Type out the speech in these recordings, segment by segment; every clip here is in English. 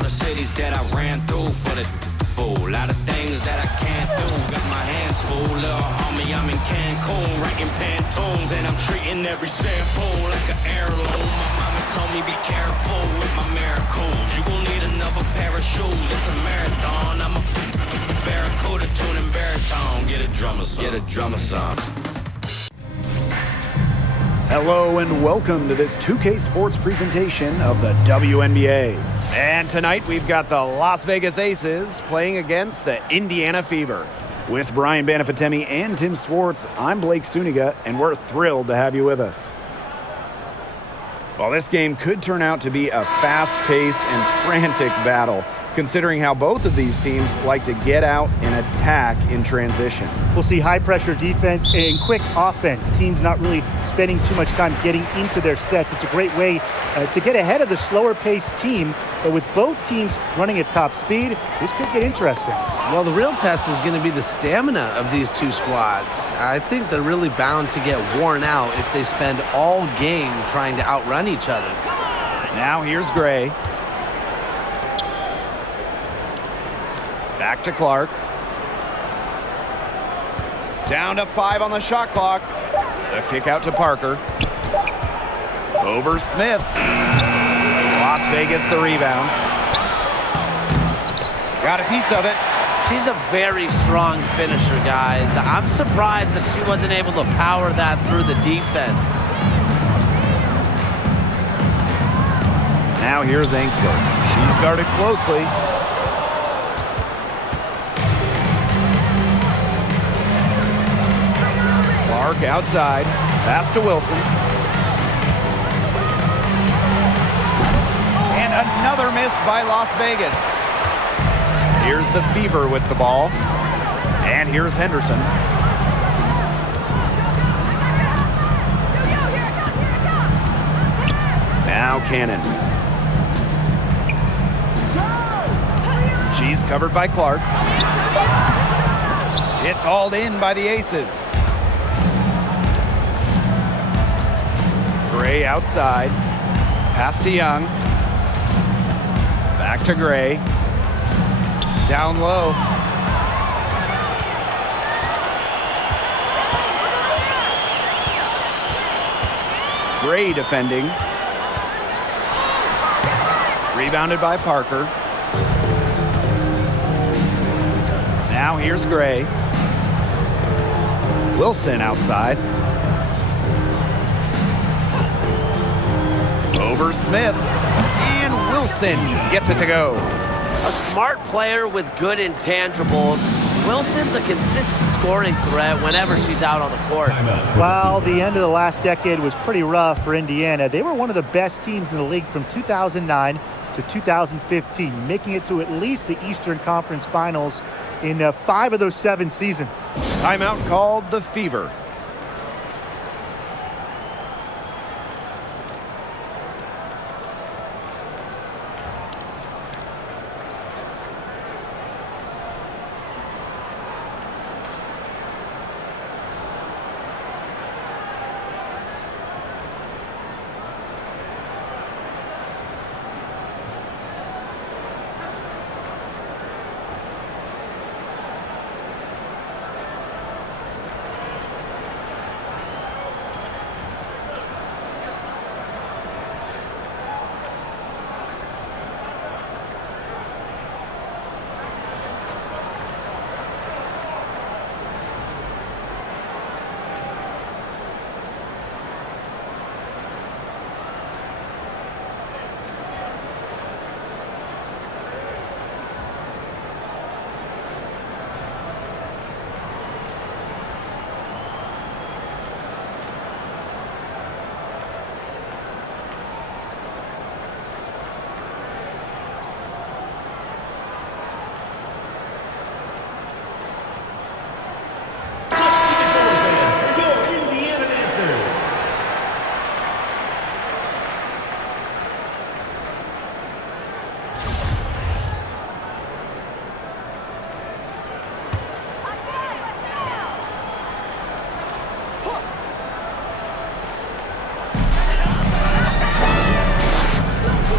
all the cities that I ran through for the fool. A lot of things that I can't do. Got my hands full, little homie. I'm in Cancun, writing Pantones, and I'm treating every shampoo like an heirloom. My mama told me be careful with my miracles. You gon' need another pair of shoes. It's a marathon. I'm a barracuda tuning baritone. Get a drummer song. Get a drummer song. Hello and welcome to this 2K Sports presentation of the WNBA. And tonight we've got the Las Vegas Aces playing against the Indiana Fever. With Brian Banafatemi and Tim Swartz, I'm Blake Suniga, and we're thrilled to have you with us. Well, this game could turn out to be a fast-paced and frantic battle, considering how both of these teams like to get out and attack in transition. We'll see high-pressure defense and quick offense. Teams not really spending too much time getting into their sets. It's a great way to get ahead of the slower-paced team, but with both teams running at top speed, this could get interesting. Well, the real test is going to be the stamina of these two squads. I think they're really bound to get worn out if they spend all game trying to outrun each other. Now here's Gray. Back to Clark. Down to 5 on the shot clock. The kick out to Parker. Over Smith. Las Vegas the rebound. Got a piece of it. She's a very strong finisher, guys. I'm surprised that she wasn't able to power that through the defense. Now here's Ainsley. She's guarded closely. Clark outside. Pass to Wilson. And another miss by Las Vegas. Here's the Fever with the ball. And here's Henderson. Now Cannon. She's covered by Clark. It's hauled in by the Aces. Gray outside. Pass to Young. Back to Gray. Down low. Gray defending. Rebounded by Parker. Now here's Gray. Wilson outside. Over Smith. And Wilson gets it to go. A smart player with good intangibles. Wilson's a consistent scoring threat whenever she's out on the court. Well, the end of the last decade was pretty rough for Indiana. They were one of the best teams in the league from 2009 to 2015, making it to at least the Eastern Conference Finals in 5 of those 7 seasons. Timeout called the Fever.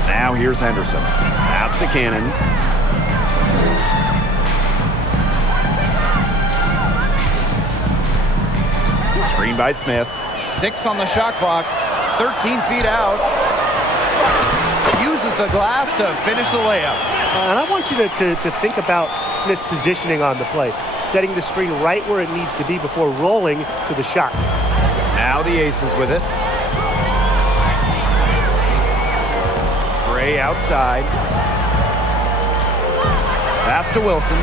Now here's Henderson. Pass Pass to Cannon. Screen by Smith. 6 on the shot clock. 13 feet out. Uses the glass to finish the layup. And I want you to think about Smith's positioning on the play. Setting the screen right where it needs to be before rolling to the shot. Now the Aces with it. Gray outside. Pass to Wilson.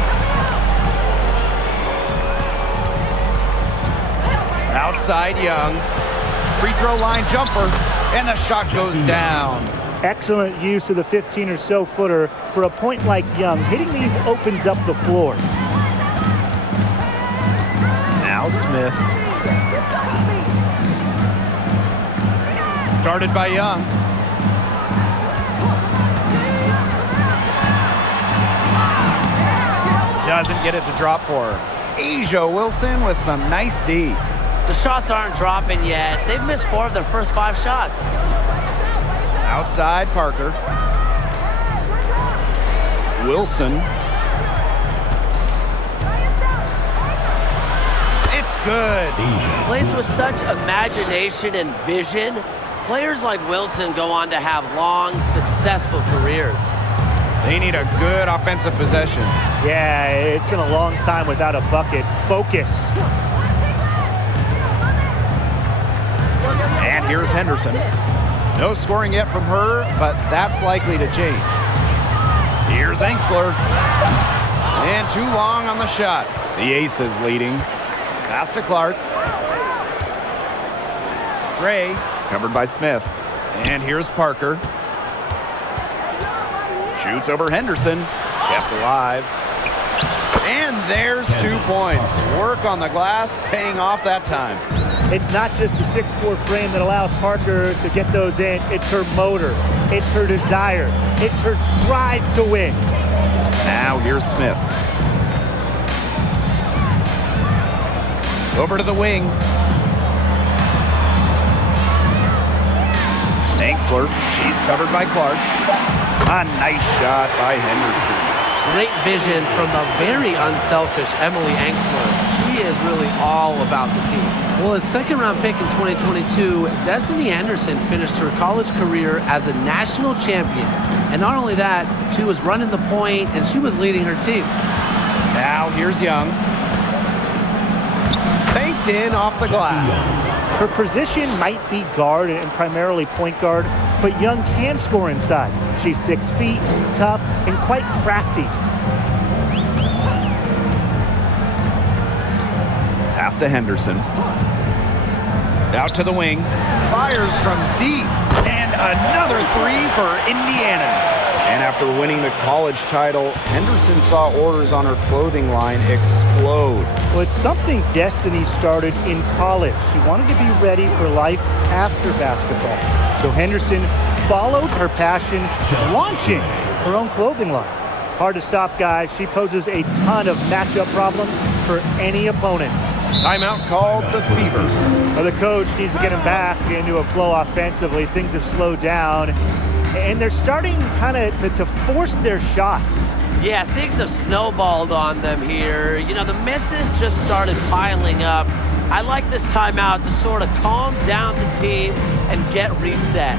Outside Young. Free throw line jumper. And the shot goes down. Excellent use of the 15 or so footer for a point like Young. Hitting these opens up the floor. Now Smith. Guarded by Young. Doesn't get it to drop for her. Asia Wilson with some nice D. The shots aren't dropping yet. They've missed 4 of their first 5 shots. Outside Parker. Wilson. It's good. Plays with such imagination and vision. Players like Wilson go on to have long, successful careers. They need a good offensive possession. Yeah, it's been a long time without a bucket. Focus. And here's Henderson. No scoring yet from her, but that's likely to change. Here's Engsler. And too long on the shot. The Aces leading. Pass to Clark. Gray, covered by Smith. And here's Parker. Shoots over Henderson. Kept alive. And there's 2 points. Work on the glass, paying off that time. It's not just the 6'4" frame that allows Parker to get those in. It's her motor. It's her desire. It's her drive to win. Now here's Smith. Over to the wing. Engsler. She's covered by Clark. A nice shot by Henderson. Great vision from the very unselfish Emily Engsler. She is really all about the team. Well, a second-round pick in 2022, Destiny Henderson finished her college career as a national champion. And not only that, she was running the point and she was leading her team. Now here's Young. Banked in off the glass. Her position might be guard and primarily point guard, but Young can score inside. She's 6 feet, tough, and quite crafty. Pass to Henderson. Out to the wing. Fires from deep. And another 3 for Indiana. And after winning the college title, Henderson saw orders on her clothing line explode. Well, it's something Destiny started in college. She wanted to be ready for life after basketball. So Henderson followed her passion, launching her own clothing line. Hard to stop, guys. She poses a ton of matchup problems for any opponent. Timeout called the Fever. Well, the coach needs to get him back into a flow offensively. Things have slowed down, and they're starting kind of to force their shots. Yeah, things have snowballed on them here. You know, the misses just started piling up. I like this timeout to sort of calm down the team and get reset.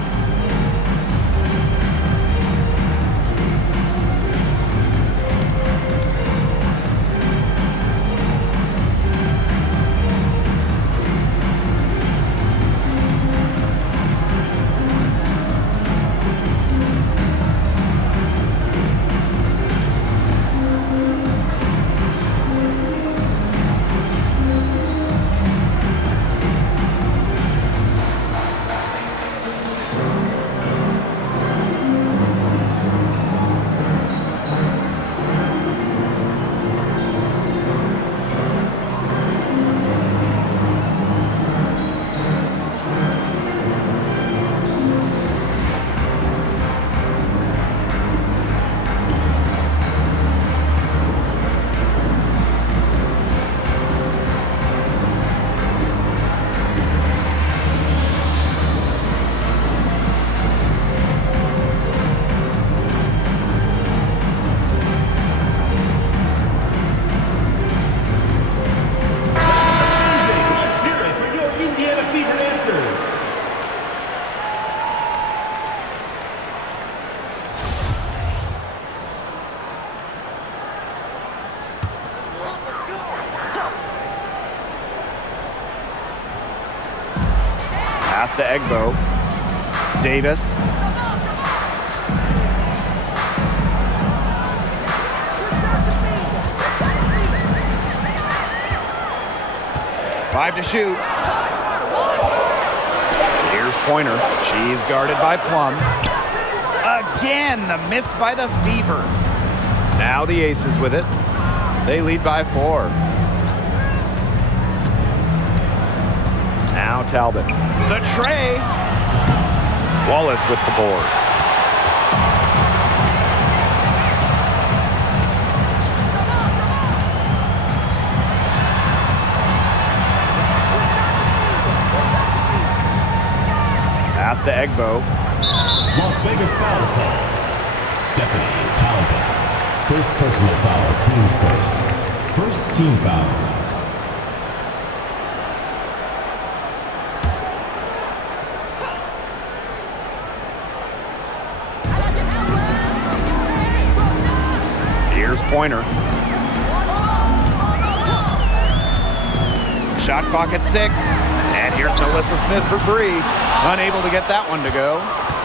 Pass to Egbo. Davis. Five to shoot. Here's Pointer. She's guarded by Plum. Again, the miss by the Fever. Now the Aces with it. They lead by 4. Now Talbot. The tray. Wallace with the board. Pass to Egbo. Las Vegas foul call. Stephanie Talbot. First personal foul, team's first. First team foul. Here's Pointer. Shot clock at 6. And here's Alyssa Smith for 3. Unable to get that one to go.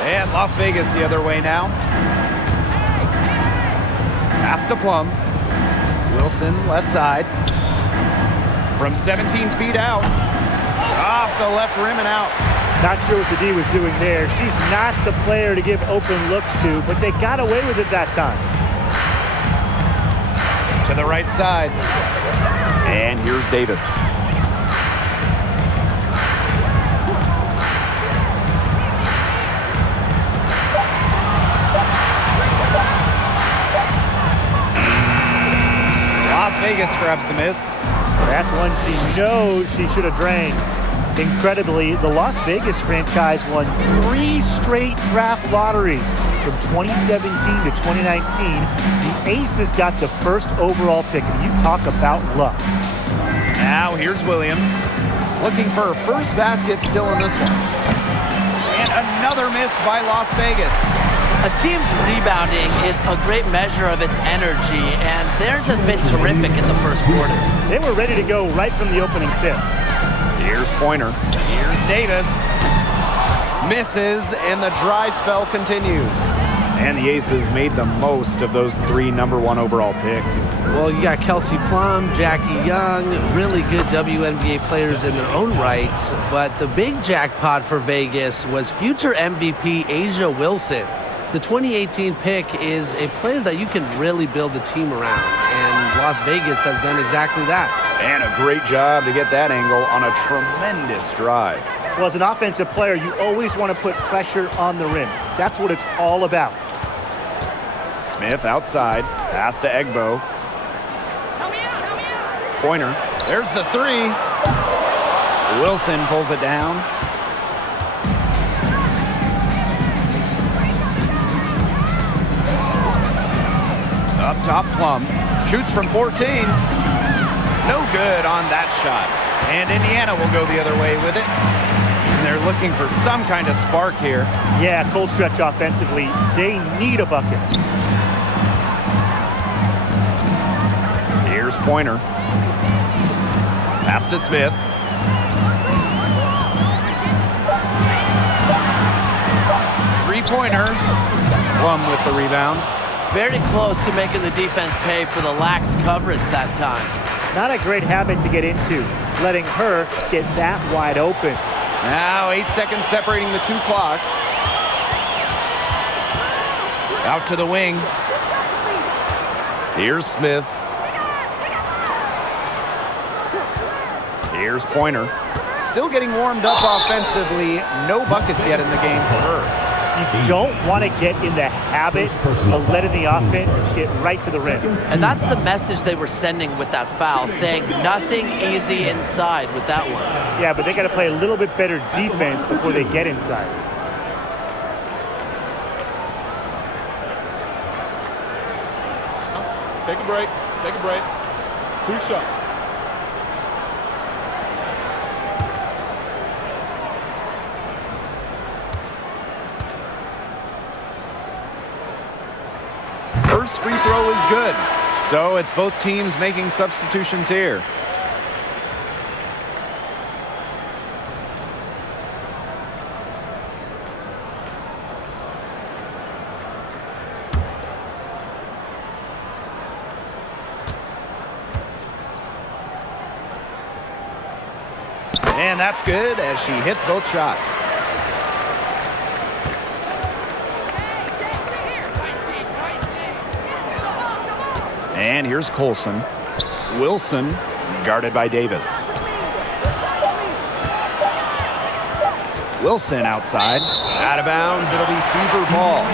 And Las Vegas the other way now. Pass to Plum. Wilson left side. From 17 feet out. Off the left rim and out. Not sure what the D was doing there. She's not the player to give open looks to, but they got away with it that time. To the right side. And here's Davis. Las Vegas grabs the miss. That's one she knows she should have drained. Incredibly, the Las Vegas franchise won 3 straight draft lotteries from 2017 to 2019. The Aces got the first overall pick, and you talk about luck. Now here's Williams. Looking for her first basket still in this one. And another miss by Las Vegas. A team's rebounding is a great measure of its energy, and theirs has been terrific in the first quarter. They were ready to go right from the opening tip. Here's Pointer. Here's Davis. Misses, and the dry spell continues. And the Aces made the most of those 3 number 1 overall picks. Well, you got Kelsey Plum, Jackie Young, really good WNBA players in their own right. But the big jackpot for Vegas was future MVP Asia Wilson. The 2018 pick is a player that you can really build a team around, and Las Vegas has done exactly that. And a great job to get that angle on a tremendous drive. Well, as an offensive player, you always want to put pressure on the rim. That's what it's all about. Smith outside. Pass to Egbo. Pointer. There's the 3. Wilson pulls it down. Up top, Plum. Shoots from 14. No good on that shot. And Indiana will go the other way with it. And they're looking for some kind of spark here. Yeah, cold stretch offensively. They need a bucket. Here's Pointer. Pass to Smith. Three-pointer. Plum with the rebound. Very close to making the defense pay for the lax coverage that time. Not a great habit to get into, letting her get that wide open. Now 8 seconds separating the 2 clocks. Out to the wing. Here's Smith. Here's Pointer. Still getting warmed up offensively. No buckets yet in the game for her. You don't want to get in the habit of letting the offense get right to the rim. And that's the message they were sending with that foul, saying nothing easy inside with that one. Yeah, but they got to play a little bit better defense before they get inside. Take a break. Take a break. 2 shots. First free throw is good. So it's both teams making substitutions here. And that's good as she hits both shots. And here's Colson. Wilson guarded by Davis. Wilson outside. Out of bounds. It'll be Fever ball.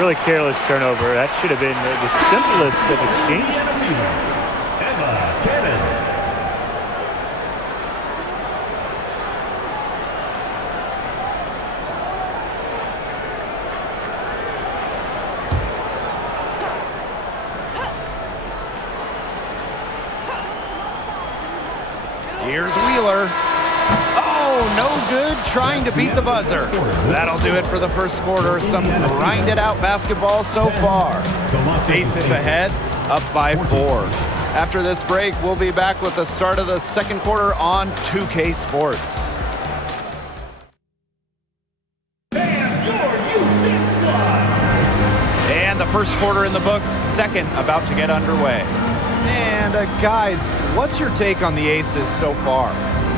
Really careless turnover. That should have been the simplest of exchanges. Emma Cannon. Here's Wheeler. Oh, no good trying to beat the buzzer. That'll do it for the first quarter. Some grinded out basketball so far. Aces ahead, up by 4. After this break, we'll be back with the start of the second quarter on 2K Sports. And the first quarter in the books, second about to get underway. And guys, what's your take on the Aces so far?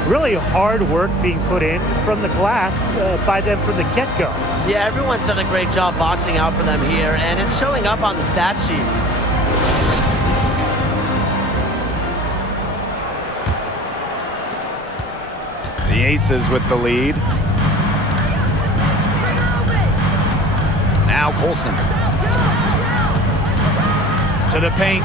Really hard work being put in from the glass by them from the get-go. Yeah, everyone's done a great job boxing out for them here, and it's showing up on the stat sheet. The Aces with the lead. Now Colson. To the paint.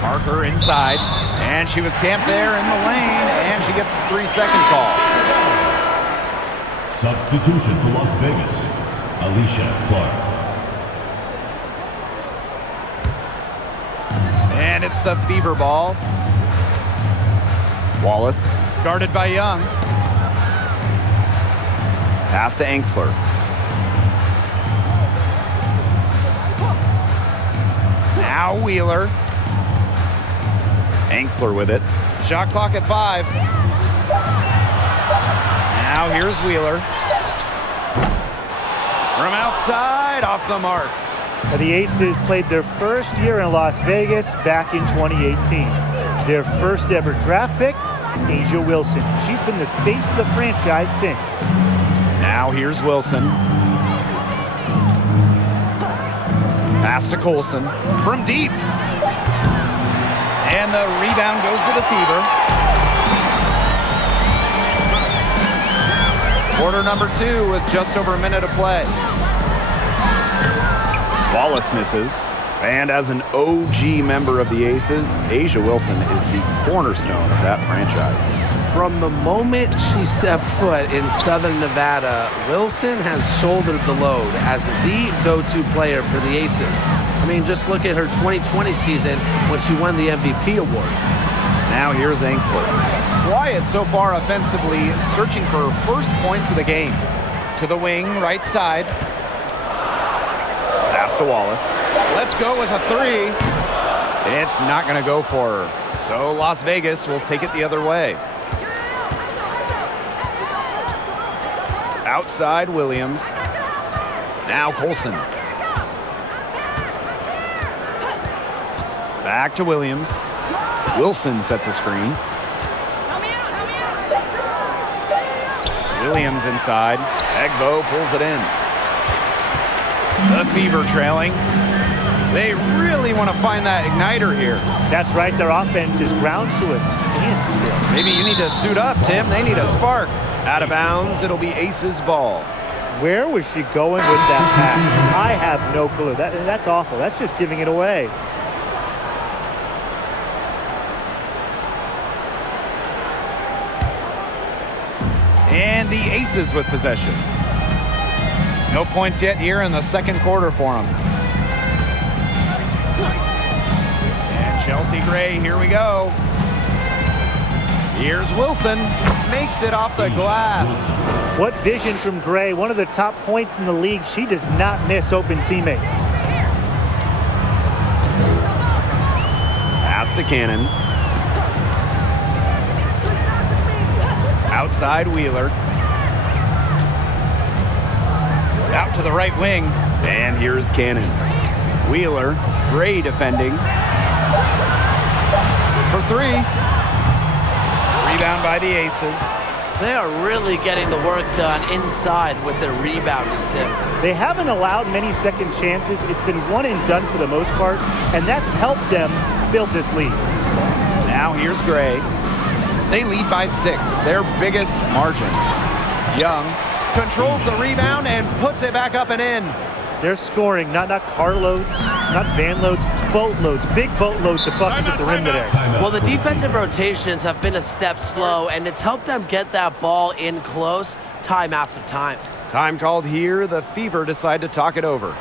Parker inside, and she was camped there in the lane, and she gets a 3-second call. Substitution for Las Vegas, Alicia Clark. And it's the Fever ball. Wallace, guarded by Young. Pass to Angsler. Now Wheeler. Angsler with it. Shot clock at 5. Now here's Wheeler. From outside, off the mark. The Aces played their first year in Las Vegas back in 2018. Their first ever draft pick, Asia Wilson. She's been the face of the franchise since. Now here's Wilson. Pass to Colson. From deep. And the rebound goes to the Fever. Quarter number 2 with just over a minute of play. Wallace misses. And as an OG member of the Aces, Asia Wilson is the cornerstone of that franchise. From the moment she stepped foot in Southern Nevada, Wilson has shouldered the load as the go-to player for the Aces. I mean, just look at her 2020 season when she won the MVP award. Now here's Angsler. Quiet so far offensively, searching for her first points of the game. To the wing, right side. Pass to Wallace. Let's go with a 3. It's not going to go for her. So Las Vegas will take it the other way. Outside Williams. Now Colson. Back to Williams. Wilson sets a screen. Williams inside. Egbo pulls it in. The Fever trailing. They really want to find that igniter here. That's right, their offense is ground to a standstill. Maybe you need to suit up, Tim. They need a spark. Out of bounds, it'll be Aces ball. Where was she going with that pass? I have no clue. That's awful. That's just giving it away. And the Aces with possession. No points yet here in the second quarter for them. And Chelsea Gray, here we go. Here's Wilson. Makes it off the glass. What vision from Gray. One of the top points in the league. She does not miss open teammates. Pass to Cannon. Outside Wheeler. Out to the right wing. And here's Cannon. Wheeler, Gray defending. For 3. Rebound by the Aces. They are really getting the work done inside with their rebounding, Tim. They haven't allowed many second chances. It's been one and done for the most part, and that's helped them build this lead. Now here's Gray. They lead by 6, their biggest margin. Young controls the rebound and puts it back up and in. They're scoring, not carloads, not van loads, boatloads, big boatloads of buckets at the rim today. Well, the defensive rotations have been a step slow, and it's helped them get that ball in close time after time. Time called here. The Fever decide to talk it over.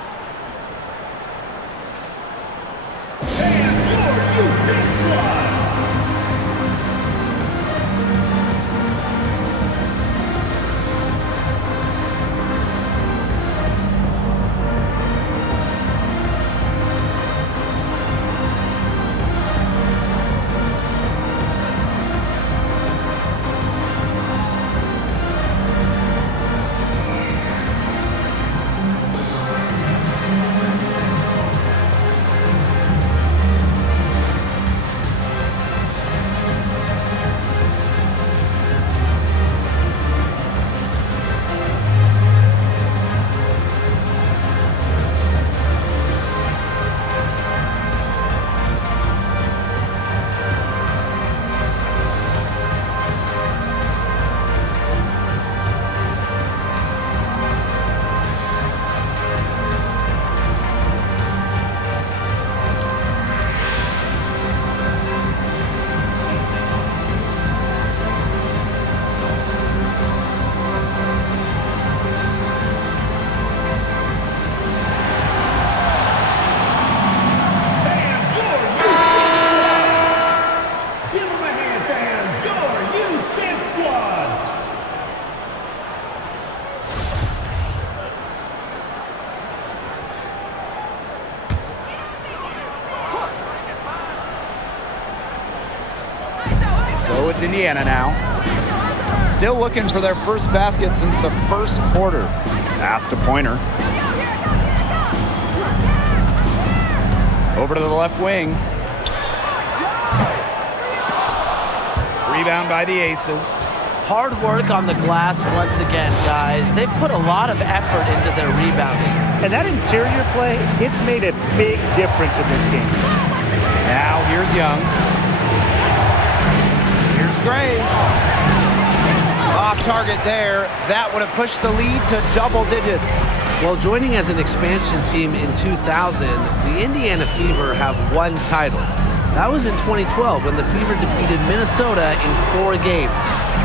So it's Indiana now. Still looking for their first basket since the first quarter. Pass to Pointer. Over to the left wing. Rebound by the Aces. Hard work on the glass once again, guys. They've put a lot of effort into their rebounding. And that interior play, it's made a big difference in this game. Now here's Young. Here's Gray. Off target there. That would have pushed the lead to double digits. Well, joining as an expansion team in 2000, the Indiana Fever have one title. That was in 2012 when the Fever defeated Minnesota in 4 games,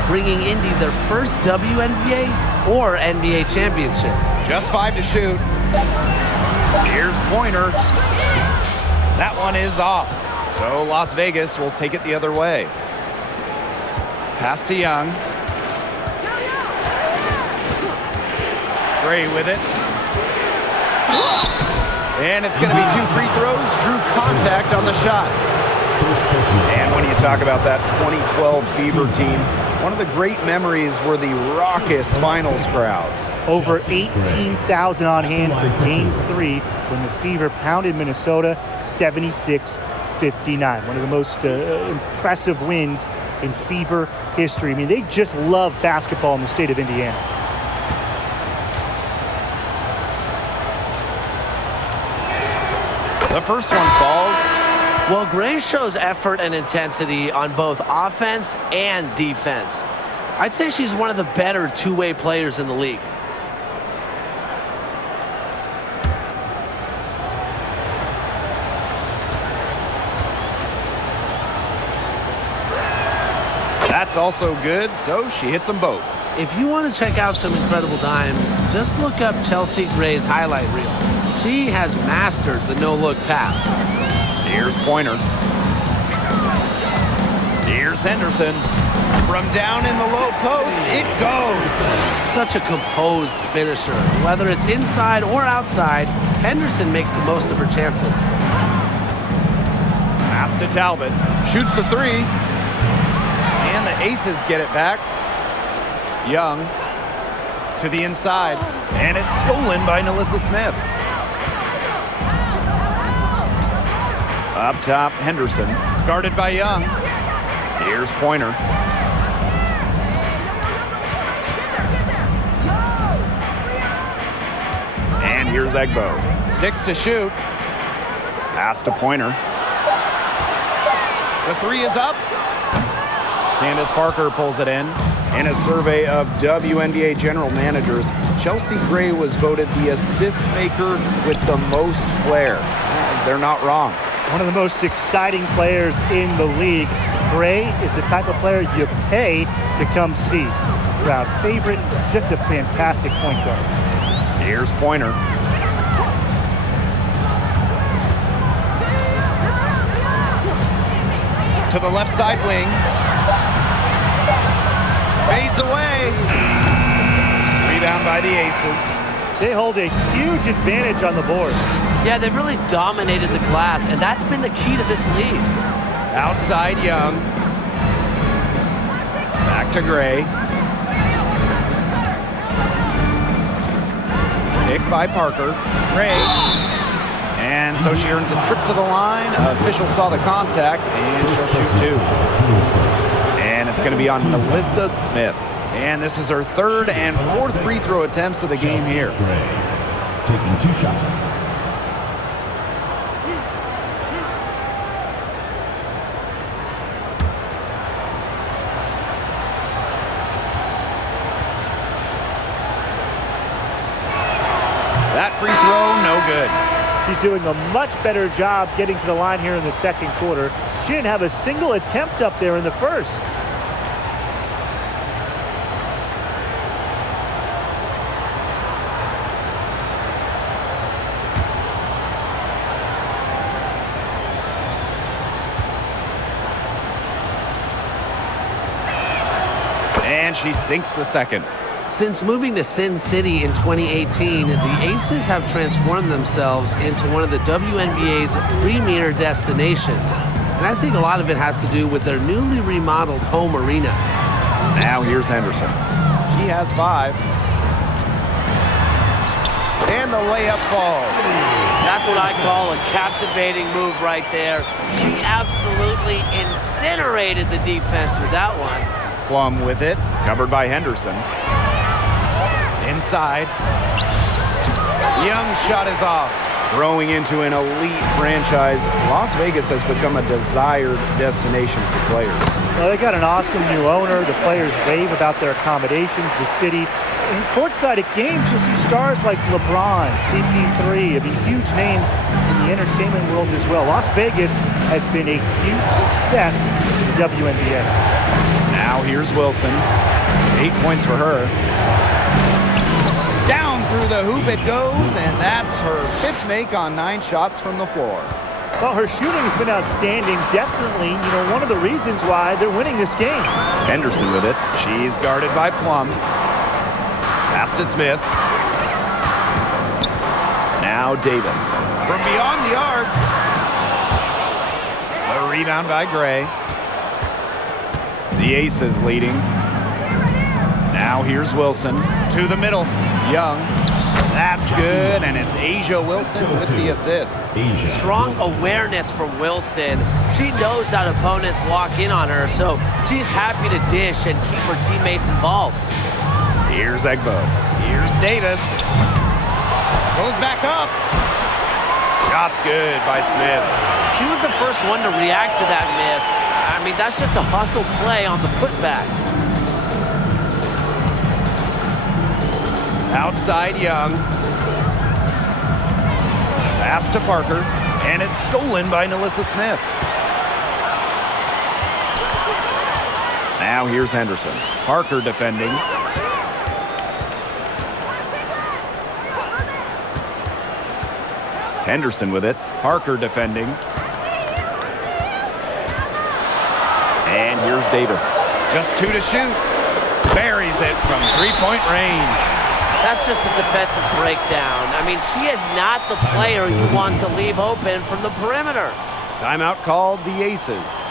bringing Indy their first WNBA or NBA championship. Just 5 to shoot. Here's Pointer. That one is off. So Las Vegas will take it the other way. Pass to Young. Gray with it. And it's going to be 2 free throws. Drew contact on the shot. And when you talk about that 2012 Fever team, one of the great memories were the raucous finals crowds. Over 18,000 on hand for Game 3 when the Fever pounded Minnesota 76-59. One of the most impressive wins in Fever history. I mean, they just love basketball in the state of Indiana. The first one falls. Well, Gray shows effort and intensity on both offense and defense. I'd say she's one of the better two-way players in the league. That's also good, so she hits them both. If you want to check out some incredible dimes, just look up Chelsea Gray's highlight reel. She has mastered the no-look pass. Here's Pointer. Here's Henderson. From down in the low post, it goes. Such a composed finisher. Whether it's inside or outside, Henderson makes the most of her chances. Pass to Talbot. Shoots the 3. And the Aces get it back. Young to the inside. And it's stolen by Nalissa Smith. Up top, Henderson. Guarded by Young. Here's Pointer. And here's Egbo. 6 to shoot. Pass to Pointer. The 3 is up. Candace Parker pulls it in. In a survey of WNBA general managers, Chelsea Gray was voted the assist maker with the most flair. They're not wrong. One of the most exciting players in the league. Gray is the type of player you pay to come see. Crowd favorite, just a fantastic point guard. Here's Pointer. To the left side wing. Fades away. Rebound by the Aces. They hold a huge advantage on the boards. Yeah, they've really dominated the glass, and that's been the key to this lead. Outside Young. Back to Gray. Picked by Parker. Gray. And so she earns a trip to the line. Official saw the contact, and she'll shoot 2. And it's going to be on Melissa Smith. And this is her 3rd and 4th free throw attempts of the game here. Gray, taking 2 shots. That free throw, no good. She's doing a much better job getting to the line here in the second quarter. She didn't have a single attempt up there in the first. And she sinks the second. Since moving to Sin City in 2018, the Aces have transformed themselves into one of the WNBA's premier destinations. And I think a lot of it has to do with their newly remodeled home arena. Now here's Henderson. She has 5. And the layup falls. That's what I call a captivating move right there. She absolutely incinerated the defense with that one. Plum with it, covered by Henderson. Inside. Young's shot is off. Growing into an elite franchise, Las Vegas has become a desired destination for players. Well, they got an awesome new owner. The players rave about their accommodations, the city. In courtside at games, you'll see stars like LeBron, CP3, huge names in the entertainment world as well. Las Vegas has been a huge success in the WNBA. Now here's Wilson. 8 points for her. Down through the hoop it goes, and that's her 5th make on 9 shots from the floor. Well, her shooting has been outstanding. Definitely, one of the reasons why they're winning this game. Henderson with it. She's guarded by Plum. Pass to Smith. Now Davis. From beyond the arc. The rebound by Gray. The Aces leading. Now here's Wilson. To the middle. Young. That's good, and it's Asia Wilson with the assist. Strong awareness from Wilson. She knows that opponents lock in on her, so she's happy to dish and keep her teammates involved. Here's Egbo. Here's Davis. Goes back up. Shot's good by Smith. She was the first one to react to that miss. That's just a hustle play on the putback. Outside Young. Pass to Parker, and it's stolen by Melissa Smith. Now here's Henderson. Parker defending. Henderson with it. Parker defending. And here's Davis. Just 2 to shoot. Buries it from 3-point range. That's just a defensive breakdown. She is not the player you want to leave open from the perimeter. Timeout called the Aces.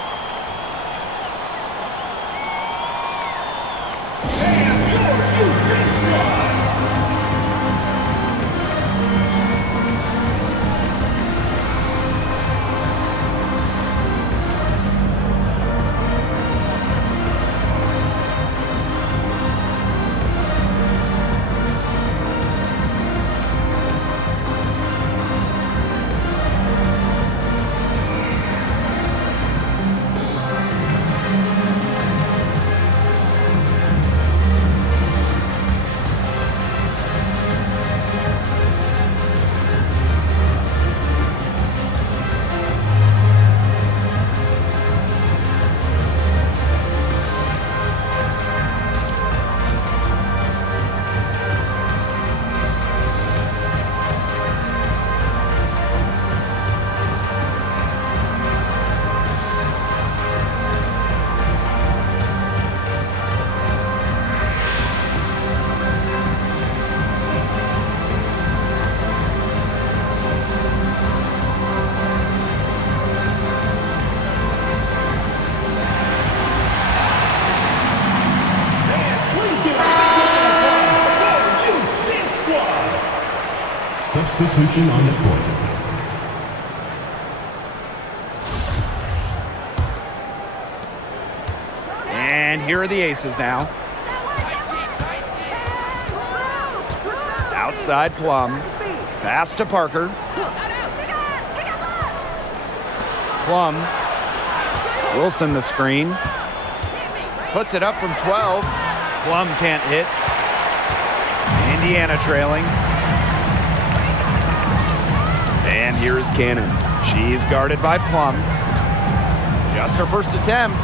Substitution on the court. And here are the aces now. Outside Plum. Pass to Parker. Plum. Wilson the screen. Puts it up from 12. Plum can't hit. Indiana trailing. And here's Cannon. She's guarded by Plum. Just her first attempt.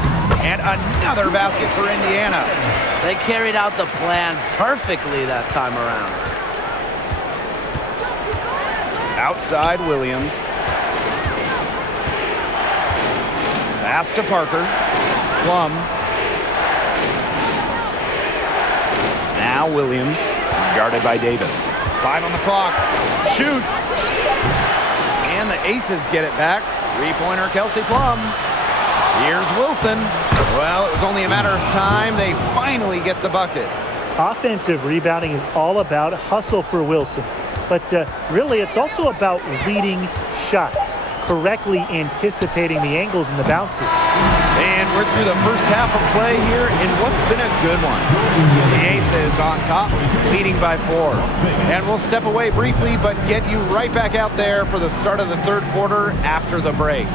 And another basket for Indiana. They carried out the plan perfectly that time around. Outside Williams. Pass to Parker. Plum. Now Williams, guarded by Davis. 5 on the clock. Shoots. And the Aces get it back. Three-pointer Kelsey Plum. Here's Wilson. Well, it was only a matter of time. They finally get the bucket. Offensive rebounding is all about hustle for Wilson. But really, it's also about reading shots, correctly anticipating the angles and the bounces. And we're through the first half of play here in what's been a good one. The Aces on top, leading by 4. And we'll step away briefly, but get you right back out there for the start of the third quarter after the break.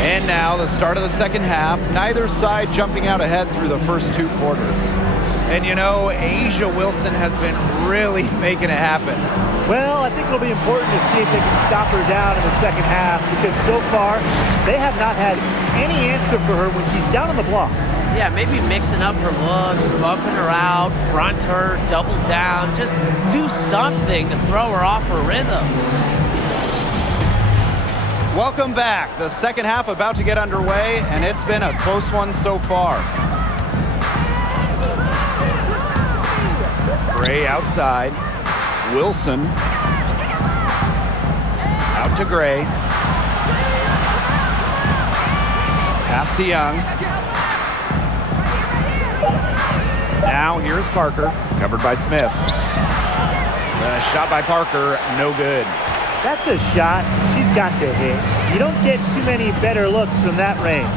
And now the start of the second half, neither side jumping out ahead through the first 2 quarters. And you know, Asia Wilson has been really making it happen. Well, I think it'll be important to see if they can stop her down in the second half, because so far they have not had any answer for her when she's down on the block. Yeah, maybe mixing up her looks, bumping her out, front her, double down, just do something to throw her off her rhythm. Welcome back. The second half about to get underway, and it's been a close one so far. Gray outside. Wilson. Out to Gray. Pass to Young. Now here's Parker, covered by Smith. Then a shot by Parker, no good. That's a shot she's got to hit. You don't get too many better looks from that range.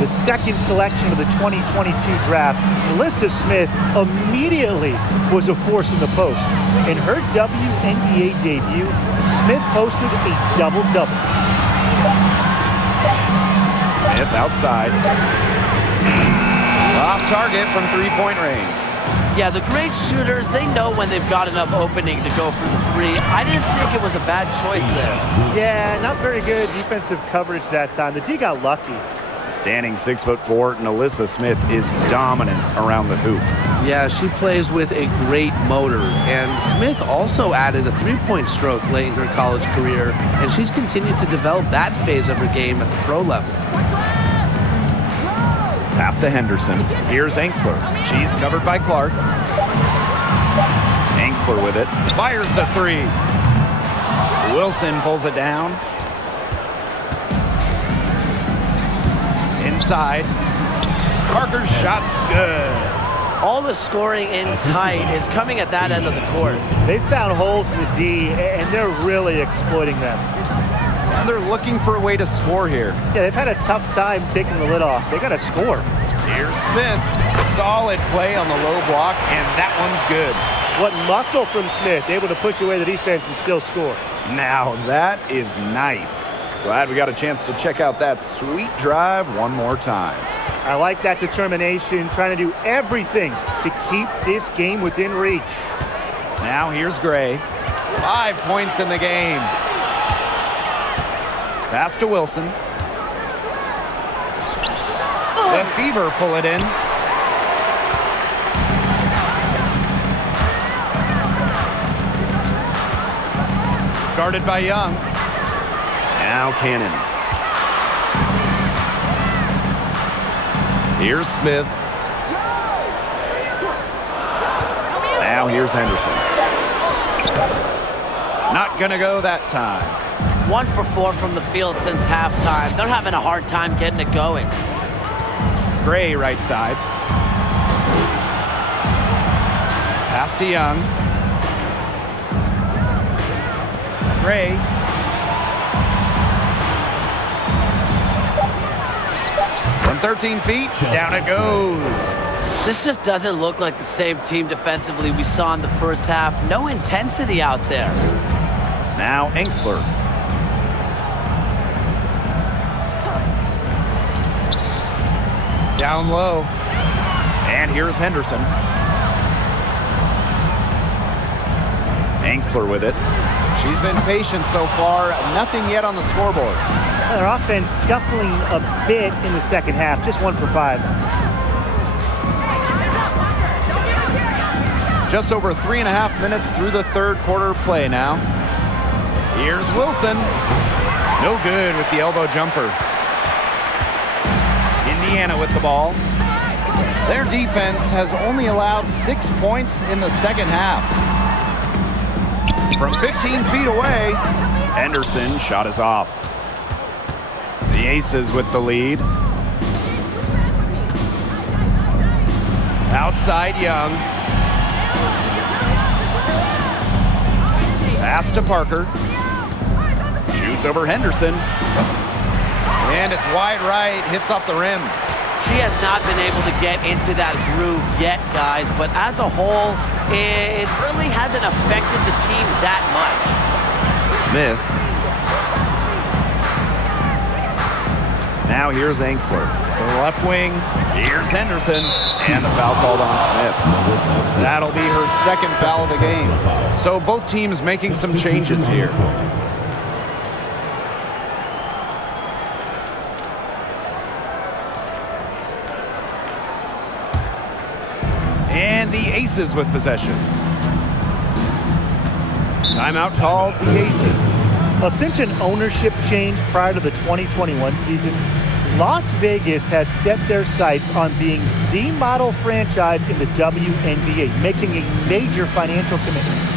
The second selection of the 2022 draft, Melissa Smith immediately was a force in the post. In her WNBA debut, Smith posted a double-double. Smith outside. Off target from three-point range. Yeah, the great shooters, they know when they've got enough opening to go for the 3. I didn't think it was a bad choice there. Yeah, not very good defensive coverage that time. The D got lucky. Standing 6'4", Melissa Smith is dominant around the hoop. Yeah, she plays with a great motor. And Smith also added a three-point stroke late in her college career, and she's continued to develop that phase of her game at the pro level. Pass to Henderson. Here's Angsler. She's covered by Clark. Angsler with it. Fires the 3. Wilson pulls it down. Inside. Parker's shot's good. All the scoring in tight is coming at that end of the court. They found holes in the D, and they're really exploiting them. And they're looking for a way to score here. Yeah, they've had a tough time taking the lid off. They got to score. Here's Smith. Solid play on the low block, and that one's good. What muscle from Smith, able to push away the defense and still score. Now that is nice. Glad we got a chance to check out that sweet drive one more time. I like that determination, trying to do everything to keep this game within reach. Now here's Gray. 5 points in the game. Pass to Wilson. The Fever pull it in. Guarded by Young. Now Cannon. Here's Smith. Now here's Henderson. Not gonna go that time. 1 for 4 from the field since halftime. They're having a hard time getting it going. Gray right side. Pass to Young. Gray. From 13 feet, down it goes. This just doesn't look like the same team defensively we saw in the first half. No intensity out there. Now Engstler. Down low. And here's Henderson. Engstler with it. She's been patient so far. Nothing yet on the scoreboard. Their offense scuffling a bit in the second half. Just 1 for 5. Just over 3.5 minutes through the third quarter play now. Here's Wilson. No good with the elbow jumper. Indiana with the ball. Their defense has only allowed 6 points in the second half. From 15 feet away, Henderson shot is off. The Aces with the lead. Outside Young. Pass to Parker. Shoots over Henderson. And it's wide right, hits off the rim. She has not been able to get into that groove yet, guys, but as a whole, it really hasn't affected the team that much. Smith. Now here's Engstler. To the left wing, here's Henderson. And the foul called on Smith. That'll be her second foul of the game. So both teams making some changes here. And the Aces with possession. Timeout called for the Aces. Since an ownership change prior to the 2021 season, Las Vegas has set their sights on being the model franchise in the WNBA, making a major financial commitment.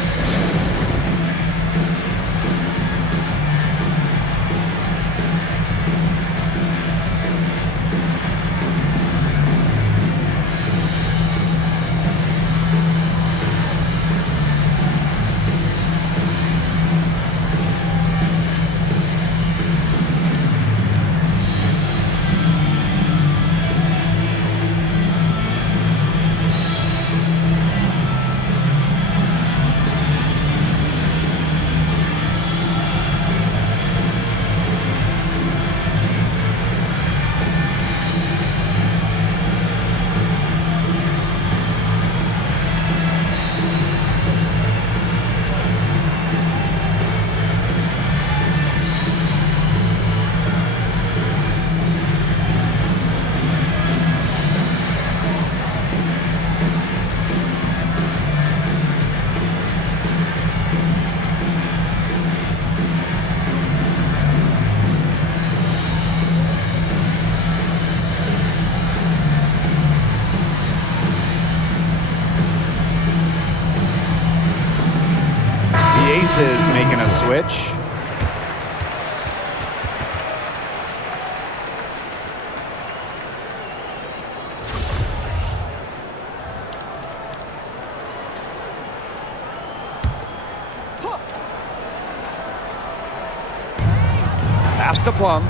Aces making a switch. Pass to Plum.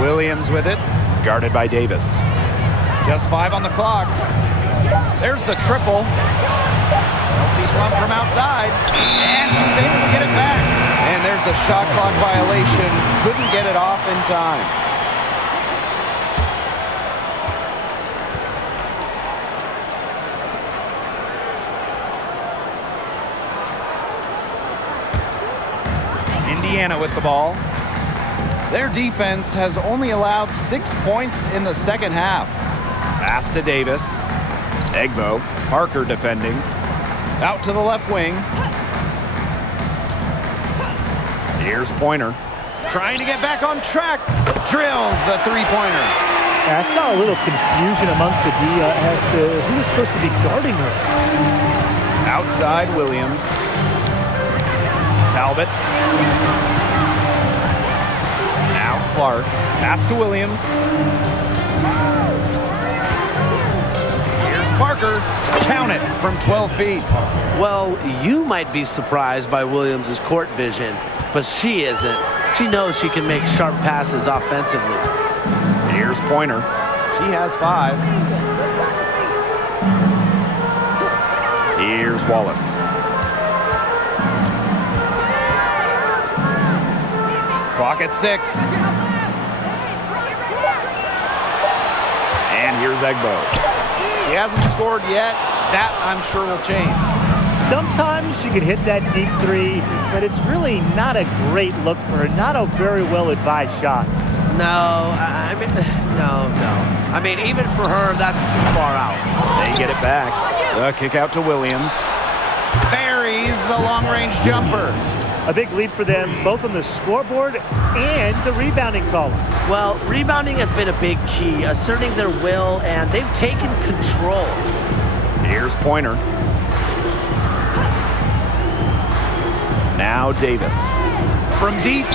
Williams with it. Guarded by Davis. Just 5 on the clock. There's the triple. Kelsey Plum from outside. And she's able to get it back. And there's the shot clock violation. Couldn't get it off in time. Indiana with the ball. Their defense has only allowed 6 points in the second half. Pass to Davis. Egbo, Parker defending. Out to the left wing. Here's Pointer. Trying to get back on track. Drills the three-pointer. I saw a little confusion amongst the D as to who was supposed to be guarding her. Outside Williams. Talbot. Now Clark. Pass to Williams. Here's Parker. Count it from 12 feet. Well, you might be surprised by Williams' court vision, but she isn't. She knows she can make sharp passes offensively. Here's Pointer. She has 5. Here's Wallace. Clock at 6. And here's Egbo. He hasn't scored yet. That, I'm sure, will change. Sometimes she can hit that deep three, but it's really not a great look for her. Not a very well-advised shot. No. I mean, even for her, that's too far out. They get it back. The kick out to Williams. Buries the long-range jumper. A big lead for them, both on the scoreboard and the rebounding column. Well, rebounding has been a big key, asserting their will, and they've taken control. Here's Pointer. Now Davis. From deep.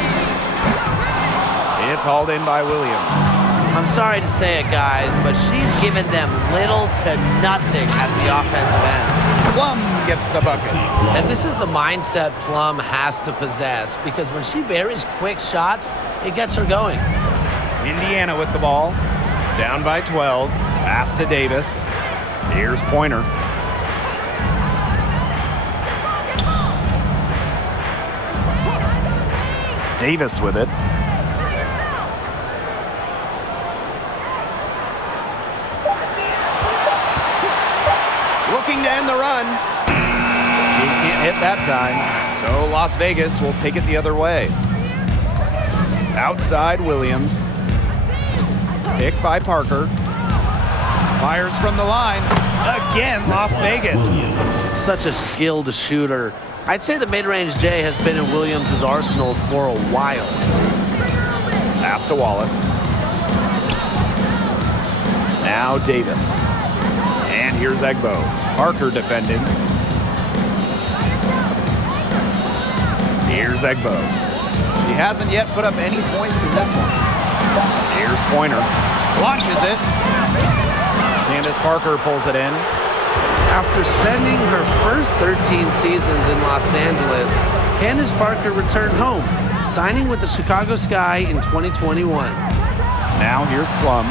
It's hauled in by Williams. I'm sorry to say it, guys, but she's given them little to nothing at the offensive end. Plum gets the bucket. And this is the mindset Plum has to possess, because when she buries quick shots, it gets her going. Indiana with the ball. Down by 12. Pass to Davis. Here's Pointer. Davis with it. Looking to end the run. She can't hit that time, so Las Vegas will take it the other way. Outside Williams. Picked by Parker. Fires from the line. Again, Las Vegas. Such a skilled shooter. I'd say the mid-range J has been in Williams' arsenal for a while. Pass to Wallace. Now Davis. And here's Egbo. Parker defending. Here's Egbo. He hasn't yet put up any points in this one. Here's Pointer. Launches it. Candace Parker pulls it in. After spending her first 13 seasons in Los Angeles, Candace Parker returned home, signing with the Chicago Sky in 2021. Now here's Plum.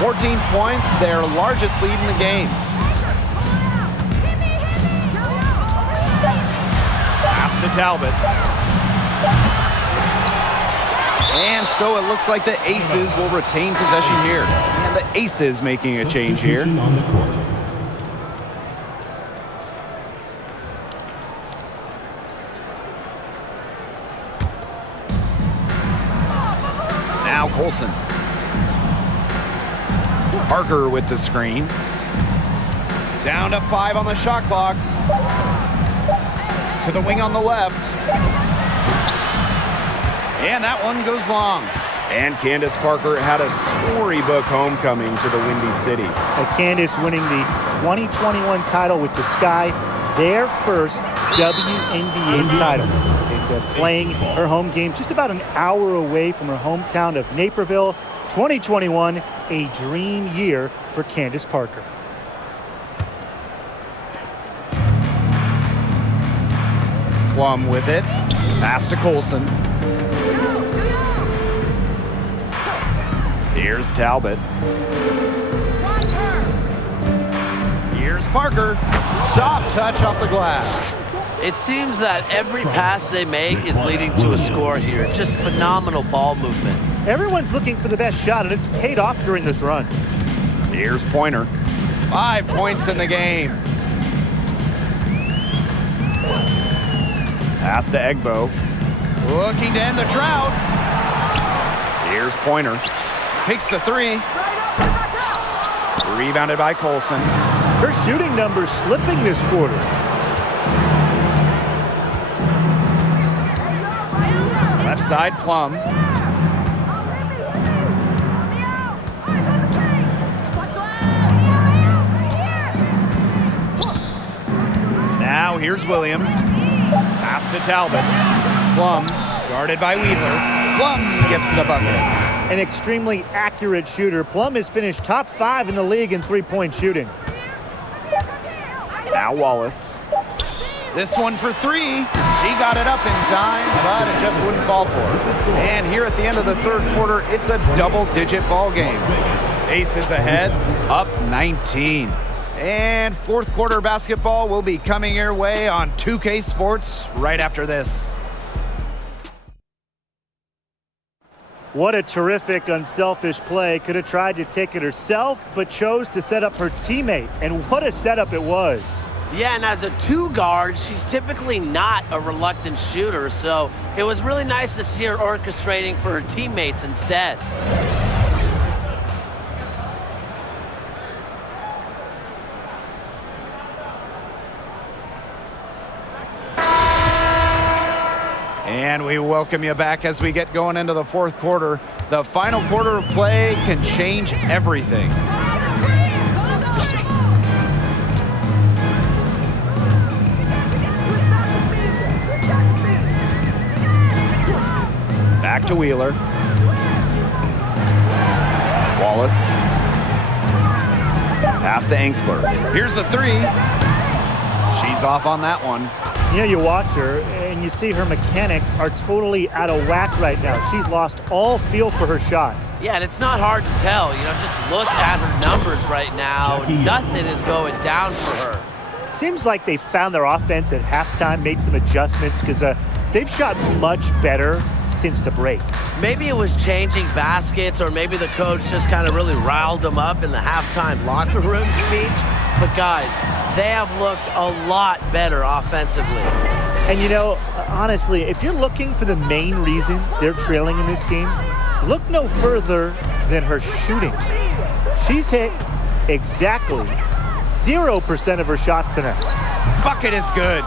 14 points, their largest lead in the game. Pass to Talbot. And so it looks like the Aces will retain possession here. And the Aces making a change here. On the court. Now Colson. Parker with the screen. Down to 5 on the shot clock. To the wing on the left. And that one goes long. And Candace Parker had a storybook homecoming to the Windy City. Candace winning the 2021 title with the Sky, their first WNBA title. And playing her home game just about an hour away from her hometown of Naperville. 2021, a dream year for Candace Parker. Plum with it. Pass to Colson. Here's Talbot. Here's Parker. Soft touch off the glass. It seems that every pass they make is leading to a score here. Just phenomenal ball movement. Everyone's looking for the best shot, and it's paid off during this run. Here's Pointer. 5 points in the game. Pass to Egbo. Looking to end the drought. Here's Pointer. Takes the three. Rebounded by Colson. Her shooting numbers slipping this quarter. Left side, Plum. Now here's Williams. Pass to Talbot. Plum, guarded by Wheeler. Plum gets the bucket. An extremely accurate shooter. Plum has finished top 5 in the league in three-point shooting. Now Wallace. This one for three. She got it up in time, but it just wouldn't fall for her. And here at the end of the third quarter, it's a double-digit ball game. Aces ahead, up 19. And fourth quarter basketball will be coming your way on 2K Sports right after this. What a terrific, unselfish play. Could have tried to take it herself, but chose to set up her teammate. And what a setup it was. Yeah, and as a two guard, she's typically not a reluctant shooter, so it was really nice to see her orchestrating for her teammates instead. And we welcome you back as we get going into the fourth quarter. The final quarter of play can change everything. Back to Wheeler. Wallace. Pass to Angsler. Here's the three. She's off on that one. You know, you watch her and you see her mechanics are totally out of whack right now. She's lost all feel for her shot. Yeah, and it's not hard to tell. You know, just look at her numbers right now. Nothing is going down for her. Seems like they found their offense at halftime, made some adjustments because they've shot much better since the break. Maybe it was changing baskets, or maybe the coach just kind of really riled them up in the halftime locker room speech. But guys, they have looked a lot better offensively. And you know, honestly, if you're looking for the main reason they're trailing in this game, look no further than her shooting. She's hit exactly 0% of her shots tonight. Bucket is good.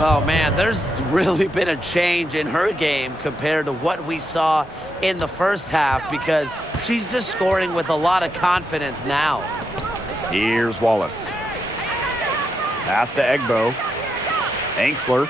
Oh man, there's really been a change in her game compared to what we saw in the first half, because she's just scoring with a lot of confidence now. Here's Wallace. Pass to Egbo. Angsler.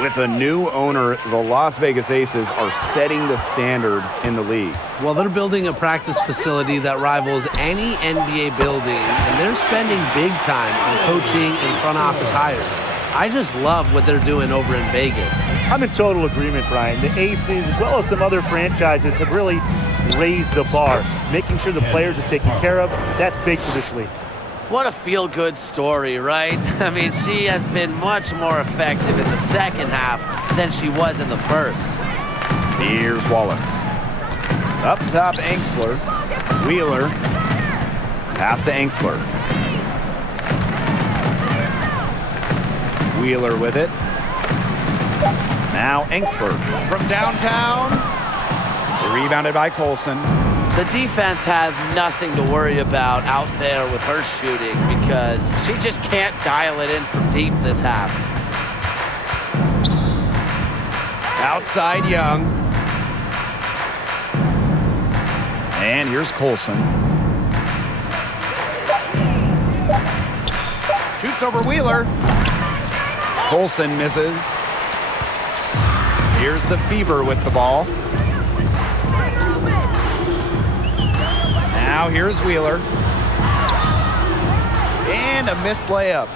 With a new owner, the Las Vegas Aces are setting the standard in the league. Well, they're building a practice facility that rivals any NBA building, and they're spending big time on coaching and front office hires. I just love what they're doing over in Vegas. I'm in total agreement, Brian. The Aces, as well as some other franchises, have really raised the bar, making sure the players are taken care of. That's big for this league. What a feel-good story, right? I mean, she has been much more effective in the second half than she was in the first. Here's Wallace. Up top, Angsler. Wheeler. Pass to Angsler. Wheeler with it. Now Angsler from downtown. Rebounded by Colson. The defense has nothing to worry about out there with her shooting, because she just can't dial it in from deep this half. Outside Young. And here's Colson. Shoots over Wheeler. Colson misses. Here's the Fever with the ball. Now here's Wheeler. And a missed layup.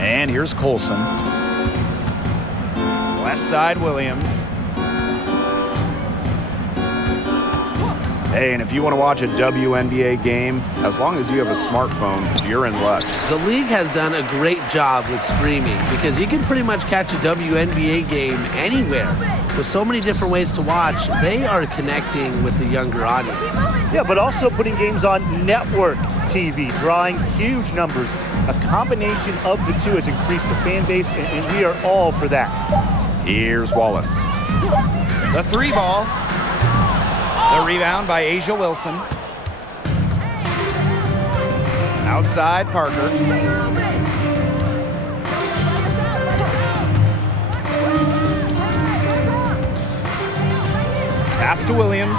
And here's Colson. Left side, Williams. Hey, and if you want to watch a WNBA game, as long as you have a smartphone, you're in luck. The league has done a great job with streaming, because you can pretty much catch a WNBA game anywhere. With so many different ways to watch, they are connecting with the younger audience. Yeah, but also putting games on network TV, drawing huge numbers. A combination of the two has increased the fan base, and we are all for that. Here's Wallace. The 3-ball. The rebound by Asia Wilson. Outside Parker. Pass to Williams.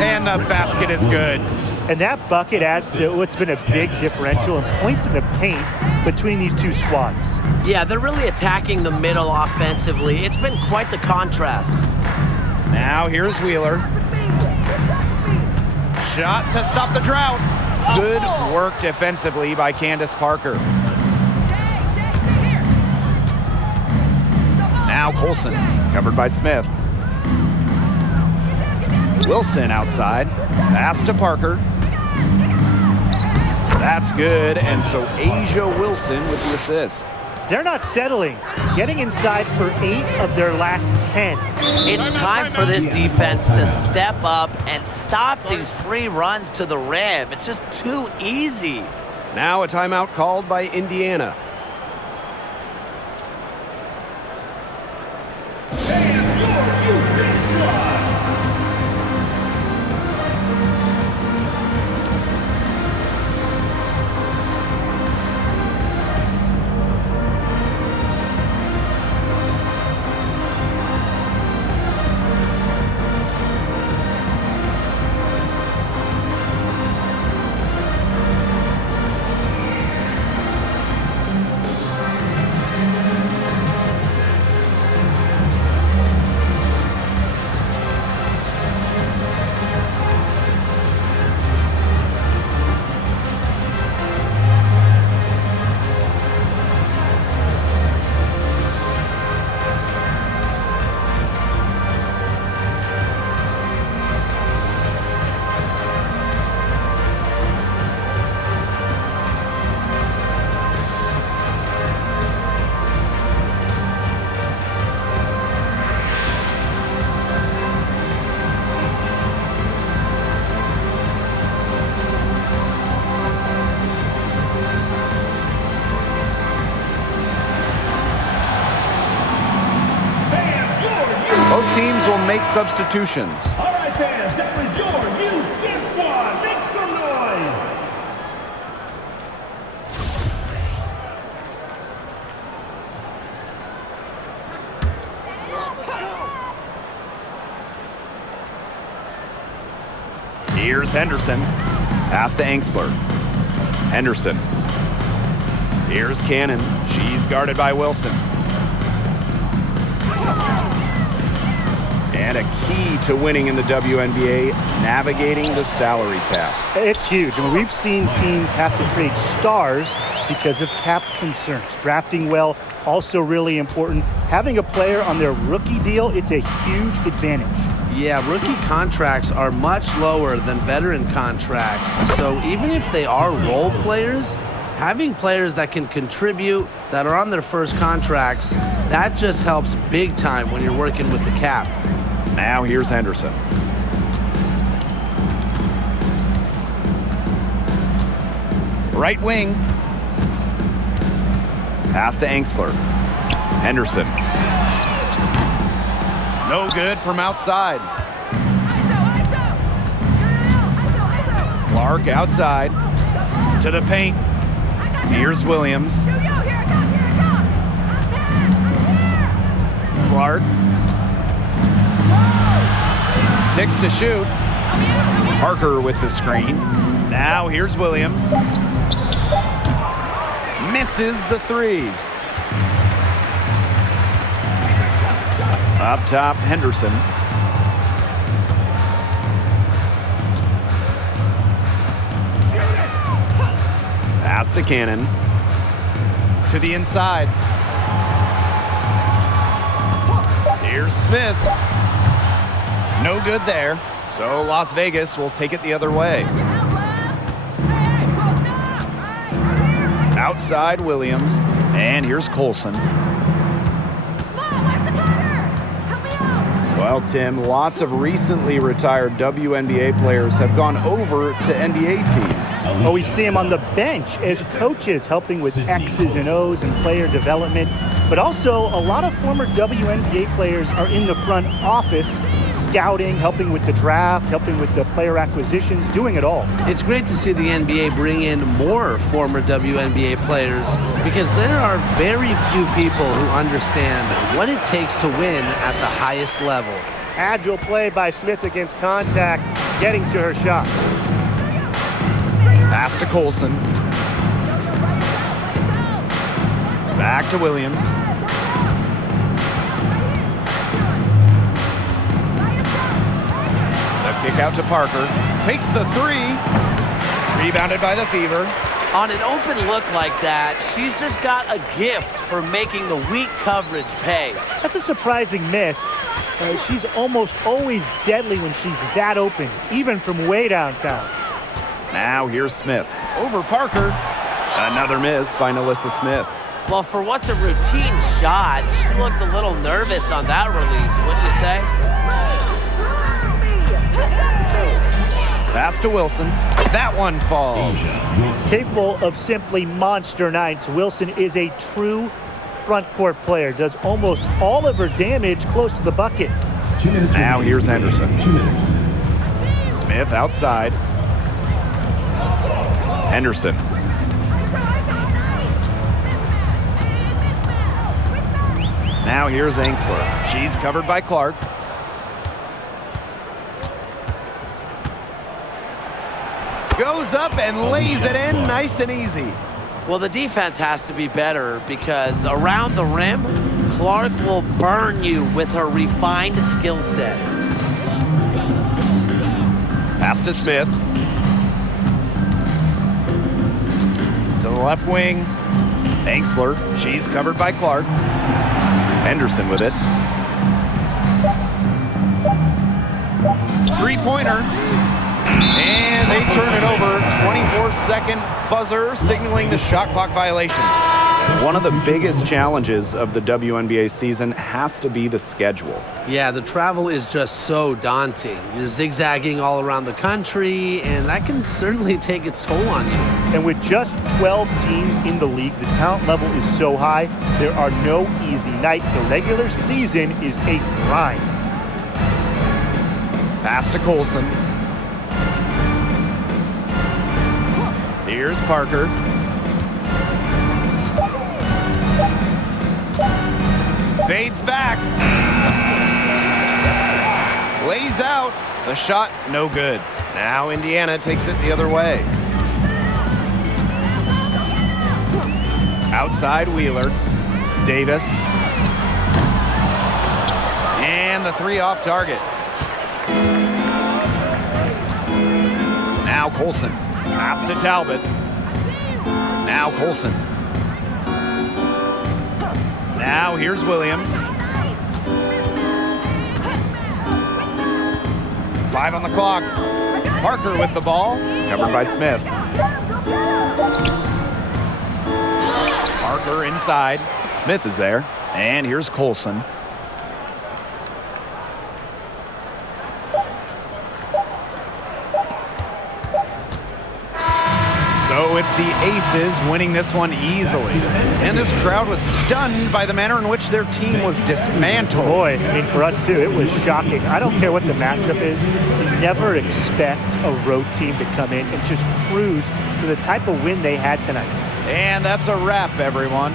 And the basket is good. And that bucket adds to what's been a big differential in points in the paint between these two squads. Yeah, they're really attacking the middle offensively. It's been quite the contrast. Now here's Wheeler. Shot to stop the drought. Good work defensively by Candace Parker. Now Colson, covered by Smith. Wilson outside. Pass to Parker. That's good, and so Asia Wilson with the assist. They're not settling, getting inside for 8 of their last 10. It's time for this defense to step up and stop these free runs to the rim. It's just too easy. Now a timeout called by Indiana. Both teams will make substitutions. All right, fans, that was your youth dance squad. Make some noise. Here's Henderson. Pass to Angsler. Henderson. Here's Cannon. She's guarded by Wilson. And a key to winning in the WNBA, navigating the salary cap. It's huge. I mean, we've seen teams have to trade stars because of cap concerns. Drafting well, also really important. Having a player on their rookie deal, it's a huge advantage. Yeah, rookie contracts are much lower than veteran contracts. So even if they are role players, having players that can contribute, that are on their first contracts, that just helps big time when you're working with the cap. Now here's Henderson. Right wing. Pass to Angsler. Henderson. No good from outside. Clark outside. To the paint. Here's Williams. Clark. 6 to shoot. Parker with the screen. Now here's Williams. Misses the 3. Up top, Henderson. Pass to Cannon. To the inside. Here's Smith. No good there. So Las Vegas will take it the other way. Outside Williams. And here's Colson. Well, Tim, lots of recently retired WNBA players have gone over to NBA teams. Oh, we see him on the bench as coaches helping with X's and O's and player development. But also, a lot of former WNBA players are in the front office, scouting, helping with the draft, helping with the player acquisitions, doing it all. It's great to see the NBA bring in more former WNBA players because there are very few people who understand what it takes to win at the highest level. Agile play by Smith against contact, getting to her shot. Pass to Colson. Back to Williams. The kick out to Parker. Takes the three. Rebounded by the Fever. On an open look like that, she's just got a gift for making the weak coverage pay. That's a surprising miss. She's almost always deadly when she's that open, even from way downtown. Now here's Smith. Over Parker. Another miss by Nalissa Smith. Well, for what's a routine shot, she looked a little nervous on that release, wouldn't you say? Pass to Wilson. That one falls. Capable of simply monster nights, Wilson is a true front court player. Does almost all of her damage close to the bucket. Now here's Henderson. 2 minutes. Smith outside. Henderson. Now here's Angsler. She's covered by Clark. Goes up and lays it in nice and easy. Well, the defense has to be better because around the rim, Clark will burn you with her refined skill set. Pass to Smith. To the left wing. Angsler. She's covered by Clark. Henderson with it. Three-pointer. And they turn it over. 24-second buzzer signaling the shot clock violation. One of the biggest challenges of the WNBA season has to be the schedule. Yeah, the travel is just so daunting. You're zigzagging all around the country, and that can certainly take its toll on you. And with just 12 teams in the league, the talent level is so high, there are no easy nights. The regular season is a grind. Pass to Colson. Here's Parker. Fades back. Lays out. The shot, no good. Now Indiana takes it the other way. Outside Wheeler. Davis. And the three off target. Now Colson. Pass to Talbot. Now Colson. Now here's Williams. 5 on the clock. Parker with the ball. Covered by Smith. Parker inside. Smith is there. And here's Colson. So it's the Aces winning this one easily. And this crowd was stunned by the manner in which their team was dismantled. Boy, I mean, for us too, it was shocking. I don't care what the matchup is. You never expect a road team to come in and just cruise to the type of win they had tonight. And that's a wrap, everyone.